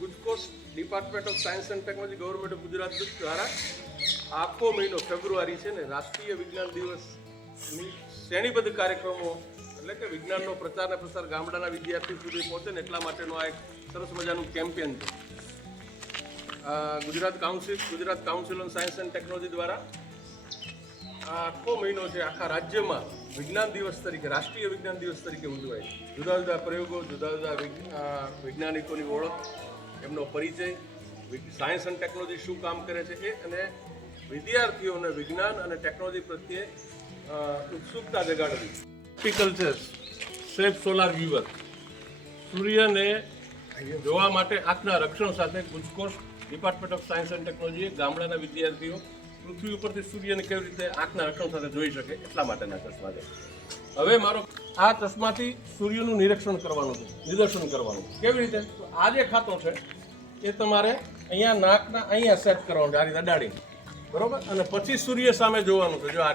ગુજકોસ department of science and technology government of Gujarat દ્વારા આખો મહિનો ફેબ્રુઆરી છે ને રાષ્ટ્રીય વિજ્ઞાન દિવસની શ્રેણીબદ્ધ કાર્યક્રમો એટલે કે વિજ્ઞાનનો પ્રચાર અને પ્રસાર ગામડાના વિદ્યાર્થીઓ સુધી પહોંચે ને એટલા માટેનો આ એક સરસ મજાનું કેમ્પેન છે. Gujarat council on science and technology દ્વારા આખો મહિનો છે આખા રાજ્યમાં વિજ્ઞાન દિવસ તરીકે રાષ્ટ્રીય વિજ્ઞાન દિવસ તરીકે ઉજવાય. જુદા જુદા પ્રયોગો, જુદા જુદા વૈજ્ઞાનિકોની ઓળખ, એમનો પરિચય, સાયન્સ એન્ડ ટેકનોલોજી શું કામ કરે છે એ, અને વિદ્યાર્થીઓને વિજ્ઞાન અને ટેકનોલોજી પ્રત્યે ઉત્સુકતા જગાડવી. હોર્ટિકલ્ચર સેફ સોલાર વ્યુઅર, સૂર્યને જોવા માટે આંખના રક્ષણ સાથે ગુજકોસ ડિપાર્ટમેન્ટ ઓફ સાયન્સ એન્ડ ટેકનોલોજીએ ગામડાના વિદ્યાર્થીઓ પૃથ્વી ઉપરથી સૂર્યને કેવી રીતે આંખના રક્ષણ સાથે જોઈ શકે એટલા માટેના ચશ્મા છે. હવે મારો આ ચશ્માથી સૂર્યનું નિરીક્ષણ કરવાનું છે, નિદર્શન કરવાનું. કેવી રીતે? તો આ જે ખાતો છે એ તમારે અહીંયા નાકના અહીંયા સેટ કરવાનું છે, આ રીતે અડાડી, બરોબર, અને પછી સૂર્ય સામે જોવાનું છે. જો આ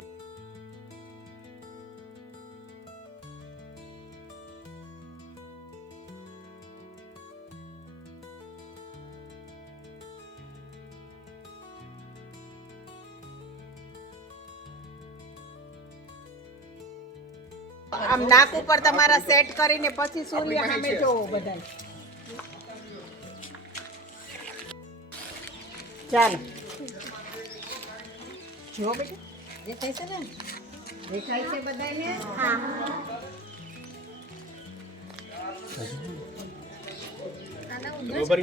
આમ નાક ઉપર તમારા સેટ કરીને પછી સૂર્ય સામે જોવો બધાય. ચાલો જો બેટા, દેખાય છે ને? દેખાય છે બધાને? હા. બરોબર.